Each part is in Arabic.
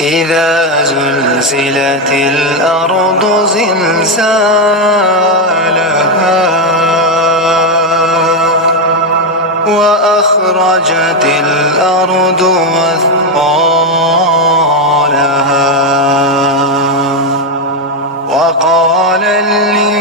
إذا زلزلت الأرض زلزالها وأخرجت الأرض أثقالها وقال الإنسان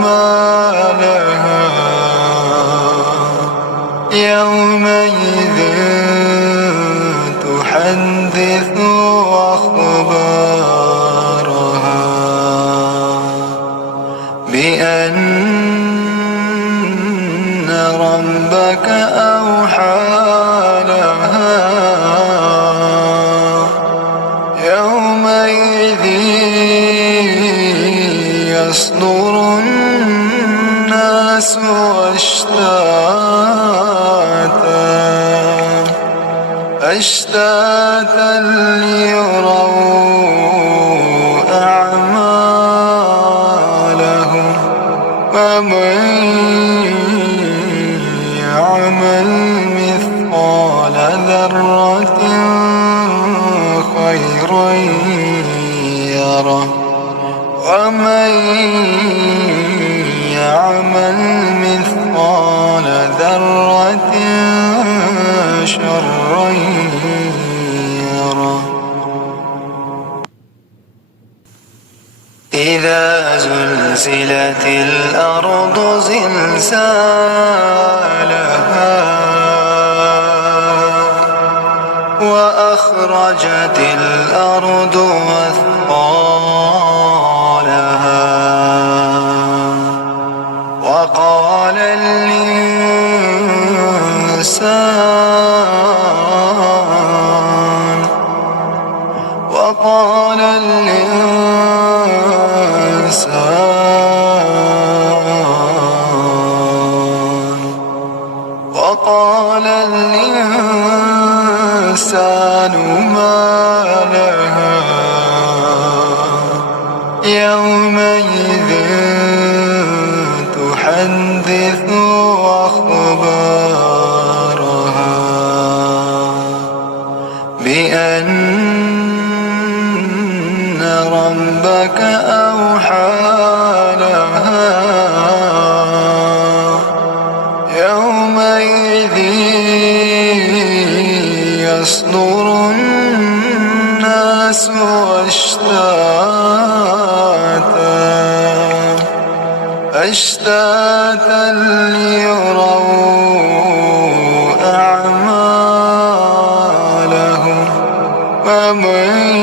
ما لها يومئذ تحدث أخبارها بأن ربك أوحى لها يومئذ يصدر الناس أشتاتا ليروا أعمالهم ومن يعمل مثقال ذرة خيرا يره ومن يعمل مثقال ذرة شرا يره. إذا زلزلت الأرض زلزالها وأخرجت الأرض أثقالها وقال الإنسان ما لها يومئذ تحدث أخبارها بأن ربك أوحى لها يومئذ يصدر الناس أشتاتا ليروا أعمالهم ومن